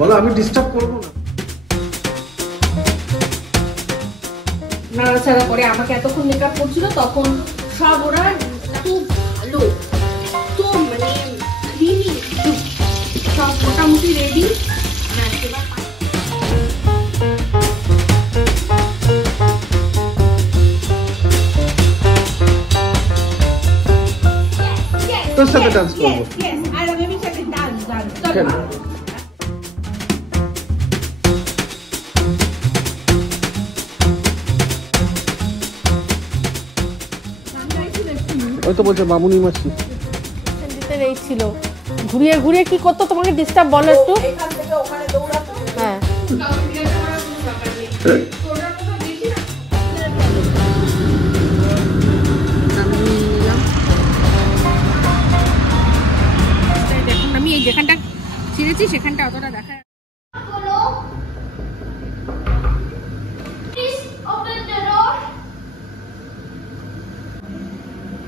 বলো, আমি ডিস্টার্ব করবো না। নাড়াচাড়া করে আমাকে এতক্ষণ মেকআপ করছিল, তখন সব ওরা এত ভালো, তো মানে ক্রিমি, সব মোটামুটি রেডি। তোর সাথে ডান্স করবো। আর আমি সাথে ডান্স ওই তো বলছে মামুনি মাসি এই ছিল, ঘুরিয়ে ঘুরিয়ে কি করতো তোমাকে ডিস্টার্ব, বলো একটু। এখান থেকে ওখানে দৌড়াতো। হ্যাঁ, দেখুন আমি এই যেখানটা ছিঁড়েছি সেখানটা অতটা দেখা।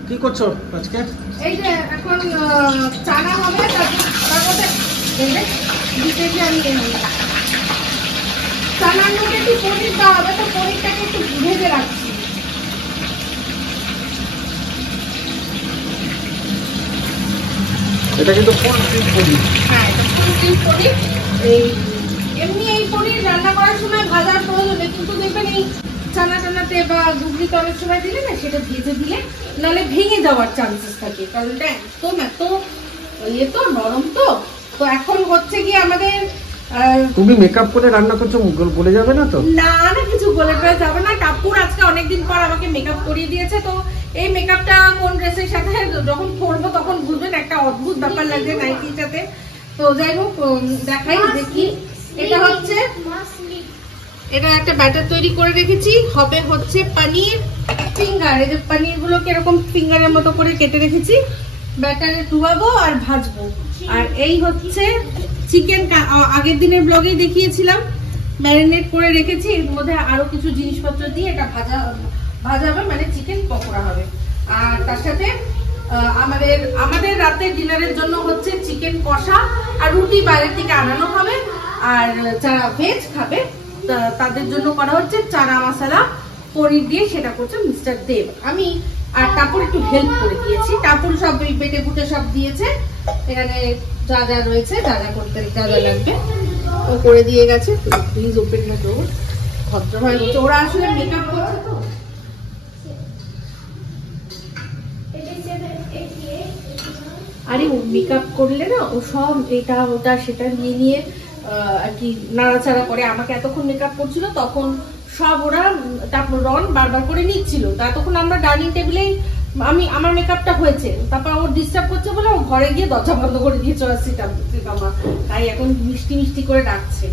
কি করছো আজকে? এই যে এখন চানা হবে, তার মধ্যে দিতেছি আমি চানার মধ্যে একটু পনির দেওয়া হবে, তো পনিরটাকে একটু ভেজে রাখছি। এটা কিন্তু ফুল স্টিক পনির। হ্যাঁ, এটা ফুল স্টিক পনির। এই এমনি এই পনির রান্না করার সময় ভাজার প্রয়োজন নেই, কিন্তু দেখবেন এই চানা টানাতে বা ঘুগনিতে অনেক সময় দিলে না, সেটা ভেজে দিলে নাহলে ভেঙে যাওয়ার চান্সেস থাকে, কারণ এটা একদম এত ইয়ে তো নরম। তো এখন হচ্ছে কি আমাদের, তুমি মেকআপ করে রান্না করছো, বলে যাবে না তো? না না, কিছু বলে যাবে না। কাপুর আজকে অনেকদিন পর আমাকে মেকআপ করিয়ে দিয়েছে, তো এই মেকআপটা কোন ড্রেসের সাথে যখন করবো তখন বুঝবেন, একটা অদ্ভুত ব্যাপার লাগছে নাইটির সাথে। তো যাই হোক, দেখাই দেখি। এটা হচ্ছে, এটা একটা ব্যাটার তৈরি করে রেখেছি, হবে হচ্ছে পনির ফিঙ্গার। এই যে পনির গুলোকে এরকম ফিঙ্গারের মতো করে কেটে রেখেছি, ব্যাটারে ডুবাবো আর ভাজবো। আর এই হচ্ছে চিকেন, আগের দিনের ব্লগেই দেখিয়েছিলাম, ম্যারিনেট করে রেখেছি। এর মধ্যে আরো কিছু জিনিসপত্র দিয়ে এটা ভাজা হবে, মানে চিকেন পকোড়া হবে। আর তার সাথে আমাদের রাতের ডিনারের জন্য হচ্ছে চিকেন কষা আর রুটি বাইরে থেকে আনানো হবে। আর যারা ভেজ খাবে তাদের জন্য করা হচ্ছে চানা মশলা পনির দিয়ে, সেটা করছে মিস্টার দেব। আমি আর টাপুর একটু হেল্প করে দিয়েছি, টাপুর সব বেটে বুটে সব দিয়েছে, এখানে যা যা রয়েছে, যা যা করতে যা যা লাগবে ও করে দিয়ে গেছে। Please open the door. ভদ্রভাবে বলছে, ওরা আসলে মেকআপ করছে তো। আরে ও মেকআপ করলে না, ও সব এটা ওটা সেটা নিয়ে আর কি নাড়াচাড়া করে। আমাকে এতক্ষণ মেকআপ করছিল, তখন সব ওরা তারপর রন বারবার করে নিচ্ছিল। তখন আমরা ডাইনিং টেবিলেই আমার মেকআপটা হয়েছে, তারপর ও ডিস্টার্ব করছে বলে ও ঘরে গিয়ে দরজা বন্ধ করে দিয়ে চলে আসছি। তাই এখন মিষ্টি মিষ্টি করে ডাকছে।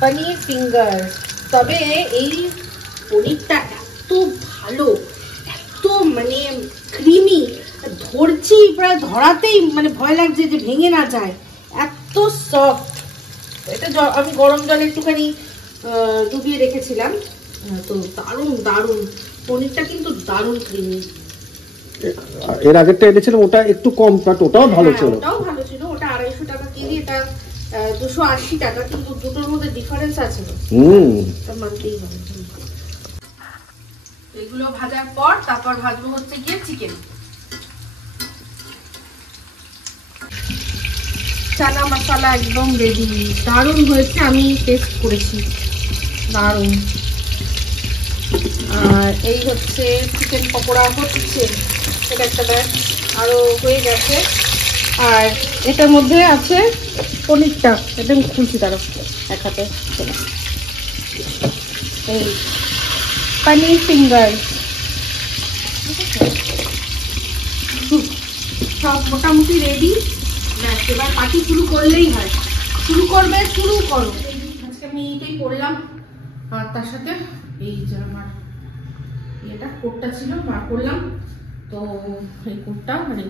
পনির ফিঙ্গার। তবে এই পনিরটা এত ভালো, এত মানে ক্রিমি, ধরছি প্রায় ধরাতেই মানে ভয় লাগছে যে ভেঙে না যায়, এত সফট। এটা আমি গরম জলে একটুখানি ডুবিয়ে রেখেছিলাম, তো দারুণ দারুণ পনিরটা, কিন্তু দারুণ ক্রিমি। এর আগেরটা এনেছিলাম, ওটা একটু কম, বাট ওটাও ভালো ছিল। ওটাও ভালো ছিল। ওটা 250 টাকা কেজি, এটা 280 টাকা, কিন্তু দুটোর মধ্যে ডিফারেন্স আছে। মানতেই হবে। এগুলো ভাজার পর তারপর ভাজবো হচ্ছে গিয়ে চিকেন। চানা মশলা একদম রেডি, দারুণ হয়েছে, আমি টেস্ট করেছি, দারুণ। আর এই হচ্ছে চিকেন পকোড়া হচ্ছে, এটা একটা ব্যাগ আরো হয়ে গেছে। আর এটার মধ্যে আছে পনিরটা, এটা আমি খুলছি তারও এক হাতে। এই পনির ফিঙ্গার সব মোটামুটি রেডি। এবার পার্টি শুরু করলেই হয়। শুরু করবে, শুরু করো। আজকে আমি এইটাই করলাম, আর তার সাথে এই যে আমার এটা কোটটা ছিল বার করলাম, তো এই কোটটা মানে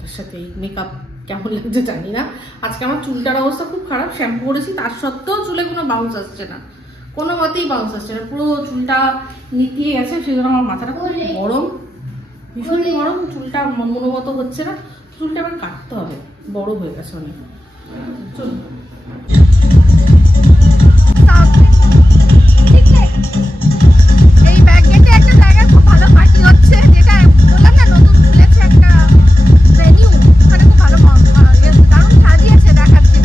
তার সাথে এই মেকআপ কেমন লাগছে জানি না। আজকে আমার চুলটার অবস্থা খুব খারাপ, শ্যাম্পু করেছি, তার সত্ত্বেও চুলে কোনো বাউন্স আসছে না, কোনো মতেই বাউন্স আসছে না, পুরো চুলটা নিতিয়ে গেছে। সেই জন্য আমার মাথাটা খুব গরম, ভীষণ গরম, চুলটা মনোমতো হচ্ছে না। চুলটা আবার কাটতে হবে, বড় হয়ে গেছে অনেক। এই ব্যাক গেটে একটা জায়গায় খুব ভালো পার্টি হচ্ছে, যেটা বললাম না নতুন খুলেছে একটা ভেনিউ, ওখানে খুব ভালো দারুণ সাজিয়েছে, দেখাচ্ছে।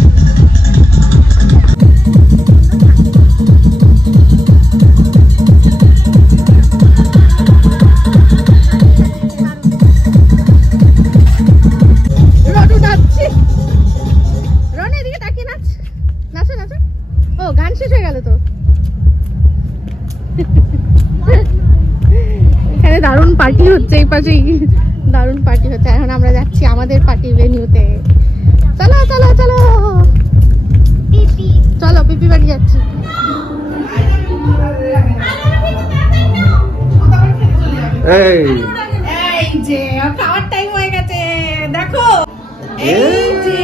রনু নাচছে, রন এদিকে তাকিয়ে নাচ, নাচো নাচো। ও গান শেষ হয়ে গেল তো। এখানে দারুণ পার্টি হচ্ছে, এই পাশেই দারুণ পার্টি হচ্ছে। এখন আমরা যাচ্ছি আমাদের পার্টি ভেনিউতে। চলো চলো চলো চলো, পিপি বাড়ি যাচ্ছি। এই যে খাওয়ার টাইম হয়ে গেছে, দেখো এই যে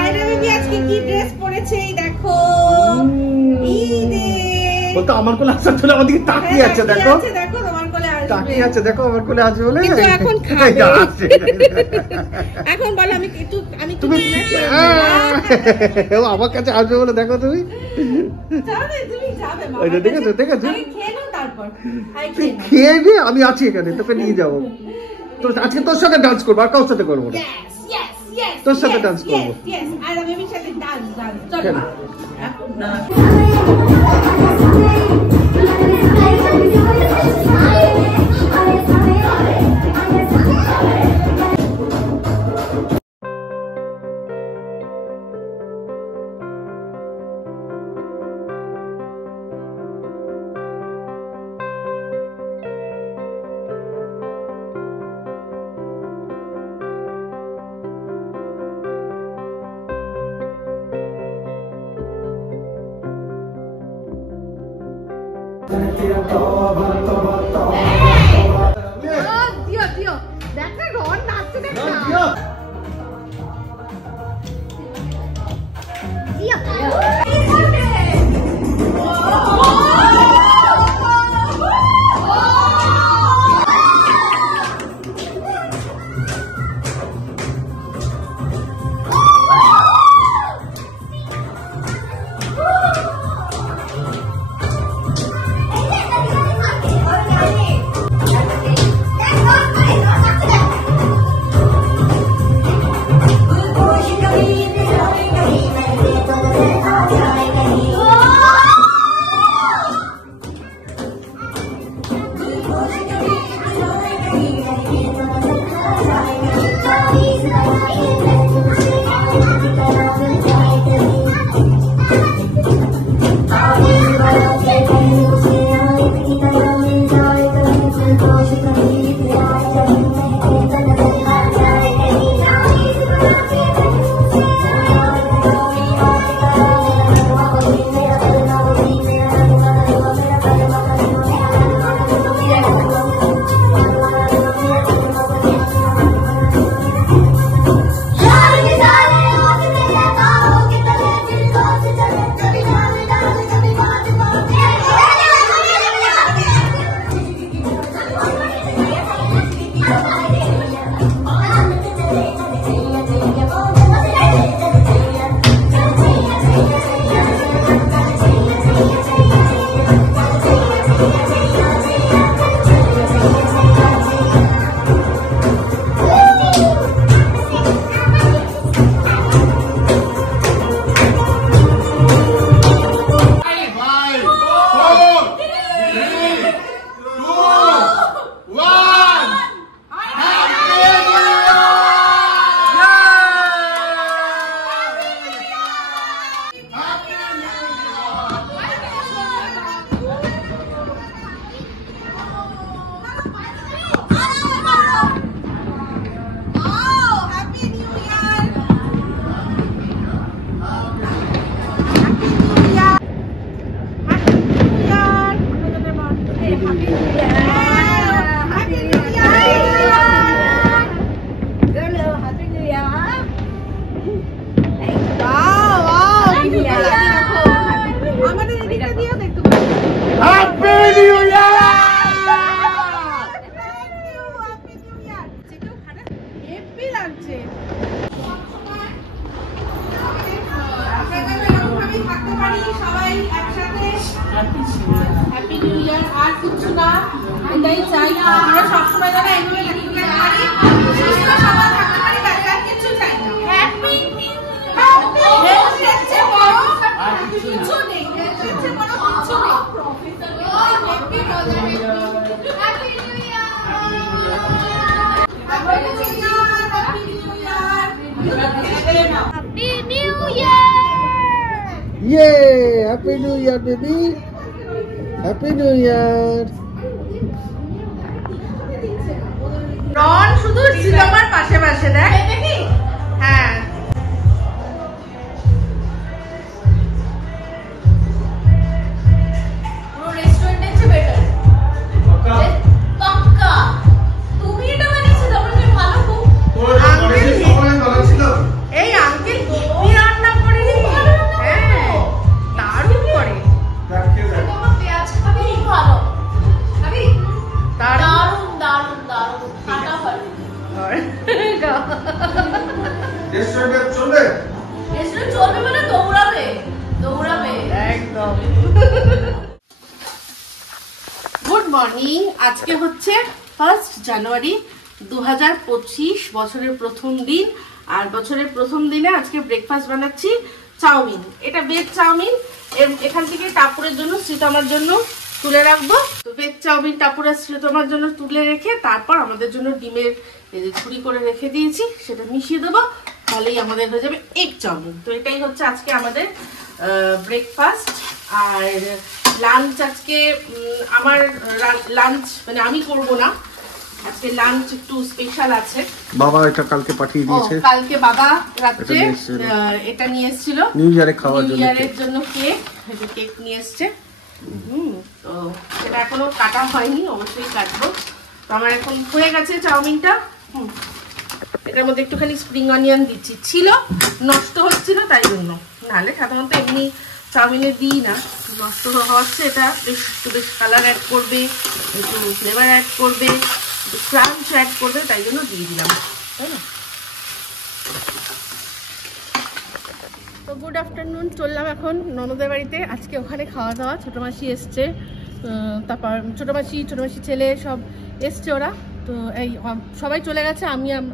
আয়রা বেবি আজকে কি ড্রেস পরেছে, এই দেখো। ও তো আমার কোলে আসছে, তুলে আমার দিকে তাকিয়ে আছে, দেখো দেখো তোমার কোলে আসবে, তাকিয়ে আছে, দেখো আমার কোলে আসবে বলে। কিন্তু এখন খাবে। এখন বলো আমি একটু, আমি তুমি ও আমার কাছে আসবে বলে, দেখো তুমি যাবে, তুমি যাবে মা। ওইটা দেখেছো, দেখেছো? আমি খেয়ে নাও, তারপর তুই খেয়ে নে, আমি আছি এখানে, তোকে নিয়ে যাবো। তোর আজকে তোর সাথে ডান্স করবো, আর কারোর সাথে করবো না। তোর সাথে ডান্স করবো। আয়রা বেবির সাথে ডান্স, চলো। দিও দিও, দেখ না রন নাচছে, দেখ না। পারি সবাই একসাথে। Happy new year. আর কিছু না, এটাই চাই আমরা সবসময় যেন এইভাবে থাকতে পারি, সুস্থ সবল থাকতে পারি, আর কিছু চাই না। Happy new year. কিছু নেই, কিছু বড় কিছু নেই। Happy new year. Yay! Happy New Year, baby! Happy New Year! রন শুধু সিনেমার পাশে পাশে দেখ। হ্যাঁ, রেস্টুরেন্টের চেয়ে বেটার। পাক্কা তুমি এটা বানিয়েছো, তুমি ভালো কুক। এই আঙ্কেল কি রান্না করে, হ্যাঁ দারুণ করে। তোমার পেঁয়াজ খাবি? ভালো খাবি? দারুণ দারুণ দারুণ খাটা ভালো। রেস্টুরেন্ট চলবে? রেস্টুরেন্ট চলবে মানে দৌড়াবে দৌড়াবে একদম। Good morning. আজকে হচ্ছে 1 জানুয়ারি 2025, বছরের প্রথম দিন। আর বছরের প্রথম দিনে আজকে ব্রেকফাস্ট বানাচ্ছি চাউমিন। এটা ভেজ চাউমিন। এখান থেকে টাপুরের জন্য, শ্রীতমার জন্য তুলে রাখবো। তো ভেজ চাউমিন টাপুরের শ্রীতমার জন্য তুলে রেখে তারপর আমাদের জন্য ডিমের ঝুড়ি করে রেখে দিয়েছি, সেটা মিশিয়ে দেবো, তাহলেই আমাদের হয়ে যাবে এগ চাউমিন। তো এটাই হচ্ছে আজকে আমাদের ব্রেকফাস্ট। আর লাঞ্চ আজকে আমার লাঞ্চ মানে আমি করব না, আজকে লাঞ্চ একটু স্পেশাল আছে। বাবা এটা কালকে পাঠিয়ে দিয়েছে। কালকে বাবা রাত্রে এটা নিয়ে এসেছিল নিউ ইয়ারে খাওয়ার জন্য, নিউ ইয়ারের জন্য কেক। এটা কেক নিয়ে এসেছে। তো এটা এখনো কাটা হয়নি, অবশ্যই কাটবো। তো আমার এখন হয়ে গেছে চাউমিনটা। এটার মধ্যে একটুখানি স্প্রিং অনিয়ন দিচ্ছি, ছিল নষ্ট হচ্ছিল তাই জন্য, নাহলে সাধারণত এমনি চাউমিনে দিই না। নষ্ট হচ্ছে, এটা বেশ কালার অ্যাড করবে, একটু ফ্লেভার অ্যাড করবে, একটু ক্রাঞ্চ অ্যাড করবে, তাই জন্য দিয়ে দিলাম, তাই না? তো গুড আফটারনুন। চললাম এখন ননদের বাড়িতে। আজকে ওখানে খাওয়া দাওয়া, ছোটো মাসি এসছে, তারপর ছোটো মাসি ছেলে সব এসছে ওরা। তো এই সবাই চলে গেছে,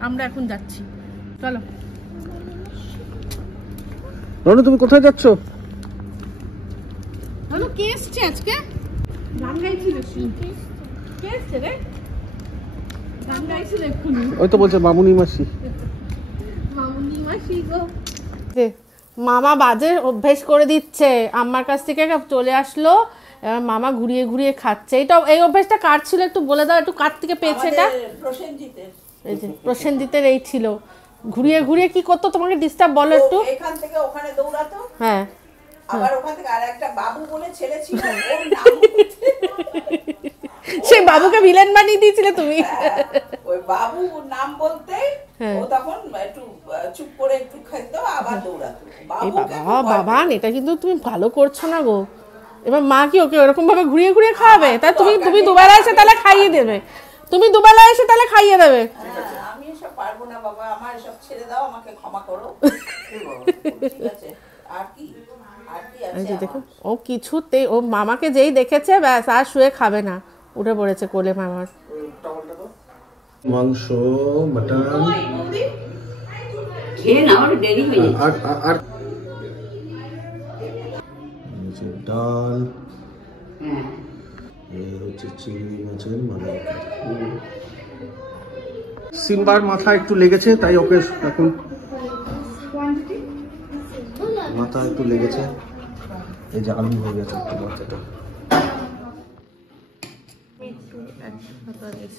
আমরা এখন যাচ্ছি। চলো। রনু তুমি কোথায় যাচ্ছ? রনু কে এসছে আজকে? গান গাইছিল। কে এসছে রে? গান গাইছিল এক্ষুনি। ওই তো বলছে মামুনি মাসি। মামুনি মাসি গো। মামা বাজে অভ্যেস করে দিচ্ছে, আমার কাছ থেকে চলে আসলো, এবার মামা ঘুরিয়ে ঘুরিয়ে খাচ্ছে। এই অভ্যেসটা কার ছিল একটু বলে দাও, একটু কার থেকে পেয়েছে এটা? এই যে প্রসেনজিতের এই ছিল, ঘুরিয়ে ঘুরিয়ে কি করতো তোমাকে ডিস্টার্ব, বলো একটু। এখান থেকে ওখানে দৌড়াতো, হ্যাঁ, আবার ওখান থেকে আরেকটা বাবু বলে ছেলে ছিল, ওর নাম সেই বাবুকে ভিলেন বানিয়ে দিয়েছিলে তুমি। ওই বাবু নাম বলতে ও তখন একটু চুপ করে একটু খেত, আবার দৌড়াতো। এই বাবা এটা কিন্তু তুমি ভালো করছো না গো। এবার মা কি ওকে ওরকম ভাবে ঘুরিয়ে ঘুরিয়ে খাওয়াবে? তা তুমি দুবেলা এসে তাহলে খাইয়ে দেবে, আমি এসব পারবো না বাবা, আমার এসব ছেড়ে দাও, আমাকে ক্ষমা করো। ঠিক আছে, আর কি আছে? দেখো ও কিছুতে, ও মামাকে যেই দেখেছে ব্যাস আর শুয়ে খাবে না, উঠে পড়েছে কোলে মামার। মাংস, মাটন, খেয়ে না, আমার দেরি হয়ে যাচ্ছে। আর ডাল, হচ্ছে চিংড়ি মাছের মালাইকারি। সিম্বার মাথা একটু লেগেছে, তাই ওকে এখন মাথা একটু লেগেছে, এই যে আলু হয়ে গেছে একটু মাথাটা।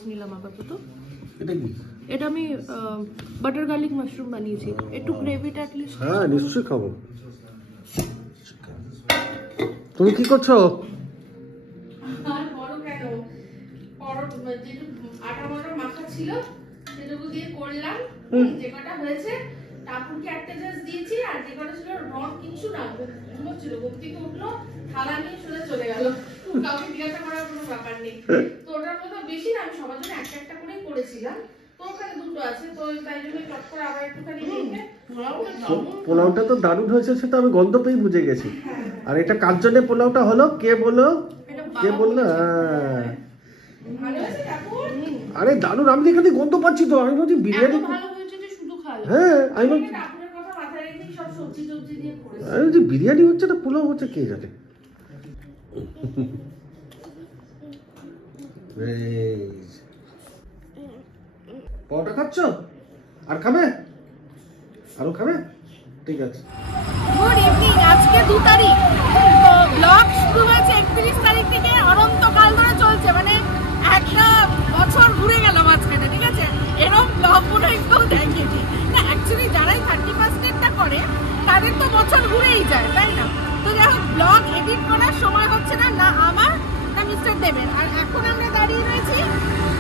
নিলাম আপাতত। এটা কি? এটা আমি বাটার গার্লিক মাশরুম বানিয়েছি, একটু গ্রেভিটা অ্যাটলিস্ট। হ্যাঁ নিশ্চয়ই খাবো। তুমি কি করছো? আর বড় কেন, আটা ময়দার মাখা ছিল সেটুকু দিয়ে করলাম, যে কটা হয়েছে। টাপুরকে একটা জাস্ট দিয়েছি, আর যে কটা ছিল রড কিছু না ঘুমোচ্ছিল, ঘুম থেকে উঠলো, থালা নিয়ে সোজা চলে গেল, কাউকে জিজ্ঞাসা করার কোনো ব্যাপার নেই। তো ওটার মতো বেশি না, আমি সবার জন্য একটা একটা করেই করেছিলাম। তো ওখানে দুটো আছে, তো তাই জন্য চট করে আবার একটুখানি রেখে পোলাওটা তো দারুণ হয়েছে, সেটা আমি গন্ধ পেয়ে বুঝে গেছি। আর এটা কার জন্য পোলাওটা হলো, কে বললো? কে বললো? ভালো হয়েছে কাকু? আরে দারুণ, আমি এখানে গন্ধ পাচ্ছি তো, আমি বলছি বিরিয়ানি। ভালো হয়েছে যে শুধু খালো। হ্যাঁ আমি বলছি কাকুরের কথা মাথায় রেখেই সব সবজি টবজি দিয়ে করেছে। আমি বলছি বিরিয়ানি হচ্ছে না পোলাও হচ্ছে, কে জানে। পরোটা খাচ্ছ? আর খাবে? আরো খাবে? ঠিক আছে। Good evening. আজকে 2 তারিখ, তো ব্লগ শুরু হয়েছে 31 তারিখ থেকে, অনন্তকাল ধরে চলছে, মানে একটা বছর ঘুরে গেল মাঝখানে, ঠিক আছে? এরকম ব্লগ মনে একটু দেখেছি না। অ্যাকচুয়ালি যারাই 31st করে তাদের তো বছর ঘুরেই যায়, তাই না? তো যাই হোক, ব্লগ এডিট করার সময় হচ্ছে না, না আমার না মিস্টার দেবের। আর এখন আমরা দাঁড়িয়ে রয়েছি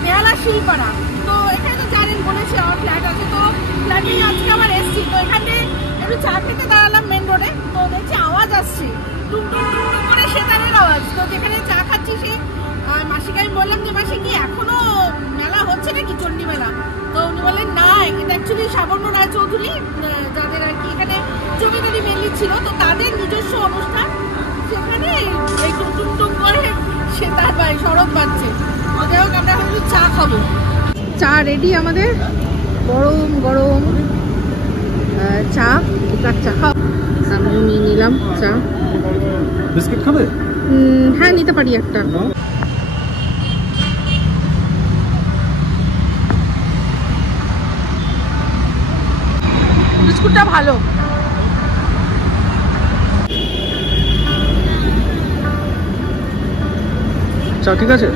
বেহালা শিলপাড়া। তো এখানে তো জানেন বলেছি আমার ফ্ল্যাট আছে, তো ফ্ল্যাটে আজকে আবার এসছি। তো এখানে একটু চা খেতে দাঁড়ালাম মেন রোডে, তো দেখছি আওয়াজ আসছে টুক টুক টুক করে সেতারের আওয়াজ। তো যেখানে চা খাচ্ছি সে মাসিকে আমি বললাম যে মাসি কি এখনো মেলা হচ্ছে নাকি, চণ্ডী মেলা? তো উনি বললেন না, এটা অ্যাকচুয়ালি সাবর্ণ রায়চৌধুরী যাদের আর কি এখানে জমিদারি মেনলি ছিল, তো তাদের নিজস্ব অনুষ্ঠান, সেখানে এই টুক টুক টুক করে সেতার পায়, শরৎ পাচ্ছে। যাই হোক, আমরা এখন চা খাবো। চা রেডি আমাদের, গরম গরম চা, কাপ চা খাও। আমিও নিয়ে নিলাম চা। বিস্কিট খাবে? হ্যাঁ নিতে পারি একটা। বিস্কুটটা ভালো। চা ঠিক আছে?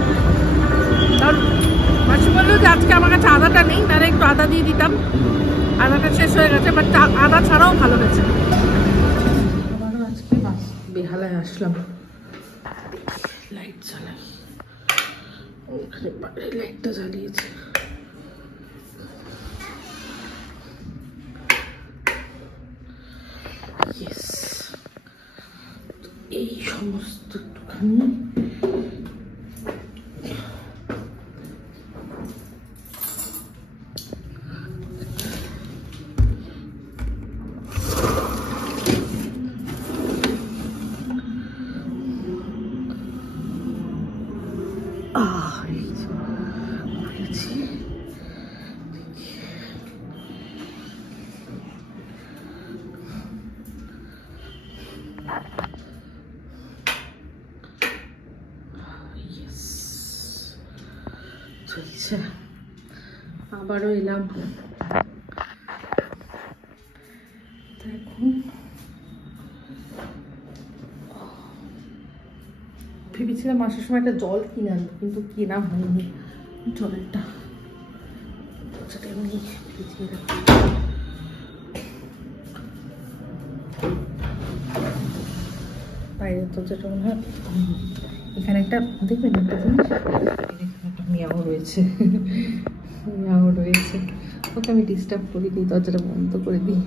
মাসি বললো যে আজকে আমার কাছে আদাটা নেই, তাহলে একটু আদা দিয়ে দিতাম। আদাটা শেষ হয়ে গেছে, বাট আদা ছাড়াও ভালো হয়েছে। আবারও আজকে বেহালায় আসলাম, লাইট জ্বালাই, ওখানে লাইটটা জ্বালিয়েছে। এই সমস্ত একটুখানি চলছে। আবারও এলাম। দেখুন, ভেবেছিলাম আসার সময় একটা জল কিনে আনবো, কিন্তু কেনা হয়নি জলটা। এমনি ভিজিয়ে রাখি। বাইরে তো যেটা মনে হয়, এখানে একটা দেখবেন একটা জিনিস, একটা মিয়াও রয়েছে, মিয়াও রয়েছে। ওকে আমি ডিস্টার্ব করে দিই, দরজাটা বন্ধ করে দিই।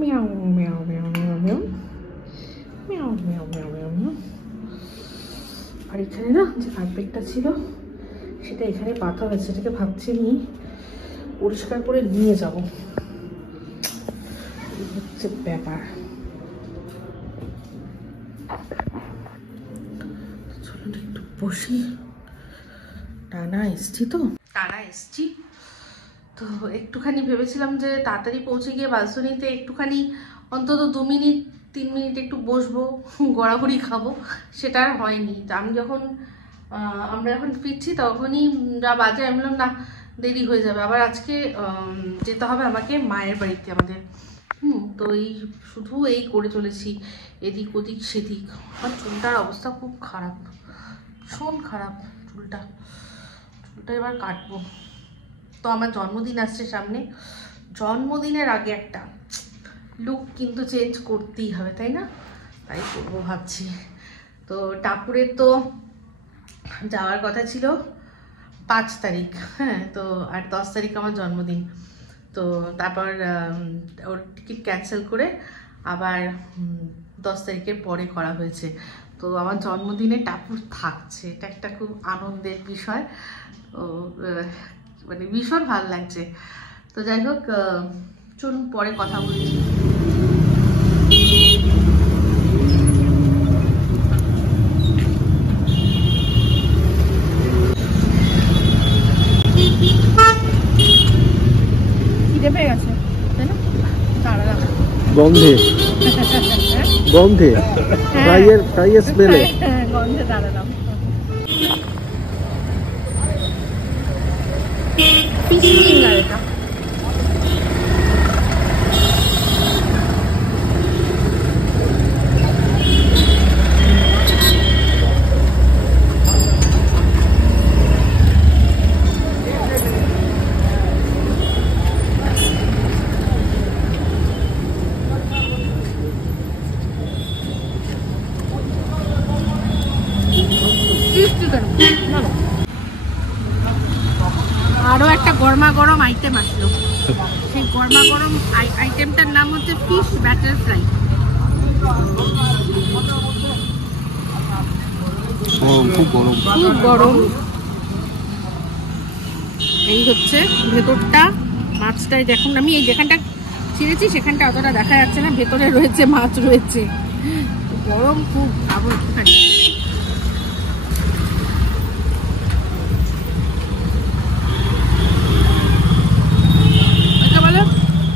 মিয়াও মিয়াও মিয়াও মিয়াও মিয়াও মিয়াও মিয়াও মিয়াও মিয়াও মিয়াও। আর এখানে না যে কার্পেটটা ছিল সেটা এখানে পাতা হয়েছে, এটাকে ভাবছি আমি পরিষ্কার করে নিয়ে যাব, এই হচ্ছে ব্যাপার। চলুন একটু বসি, টানা এসছি তো একটুখানি ভেবেছিলাম যে তাড়াতাড়ি পৌঁছে গিয়ে বালসনিতে একটুখানি অন্তত 2 মিনিট 3 মিনিট একটু বসবো, গড়াগড়ি খাবো, সেটা আর হয়নি। আমি আমরা যখন ফিরছি তখনই যা বাজে, আমি বললাম না দেরি হয়ে যাবে, আবার আজকে যেতে হবে আমাকে মায়ের বাড়িতে আমাদের। তো শুধু এই করে চলেছি, এদিক ওদিক সেদিক। আমার চুলটার অবস্থা খুব খারাপ, ভীষণ খারাপ চুলটা এবার কাটবো। তো আমার জন্মদিন আসছে সামনে, জন্মদিনের আগে একটা লুক কিন্তু চেঞ্জ করতেই হবে, তাই না? তাই করবো ভাবছি। তো টাপুরের তো যাওয়ার কথা ছিল 5 তারিখ, হ্যাঁ, তো আর 10 তারিখ আমার জন্মদিন। তো তারপর ওর টিকিট ক্যান্সেল করে আবার 10 তারিখের পরে করা হয়েছে। তো আমার জন্মদিনে টাপুর থাকছে, এটা একটা খুব আনন্দের বিষয়। মানে ভীষণ ভালো লাগছে। তো যাই হোক, চলুন পরে কথা বলছি। খিদে পেয়ে গেছে তাই না? দাঁড়ালাম গন্ধে গন্ধে ফ্রাইয়ের স্মেলে গন্ধে দাঁড়ালাম। ফিশ ফিঙ্গার এটা। আরো একটা গরমা গরম আইটেম আসলো, সেই গরমা গরম আইটেমটার নাম হচ্ছে ফিশ ব্যাটার ফ্রাই। খুব গরম। এই হচ্ছে ভেতরটা, মাছটাই দেখুন। আমি এই যেখানটা ছিঁড়েছি সেখানটা অতটা দেখা যাচ্ছে না, ভেতরে রয়েছে মাছ রয়েছে। গরম খুব, খাবো একটুখানি।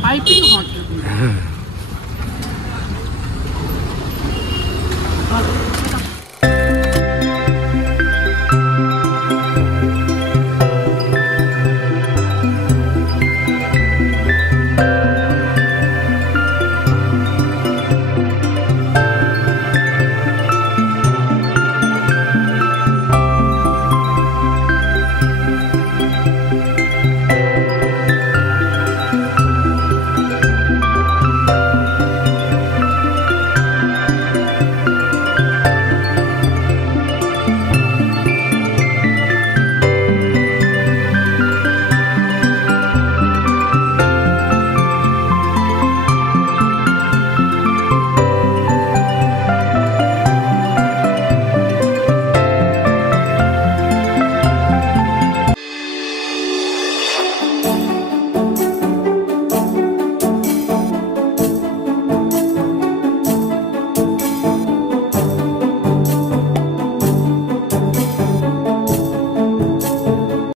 Piping hot.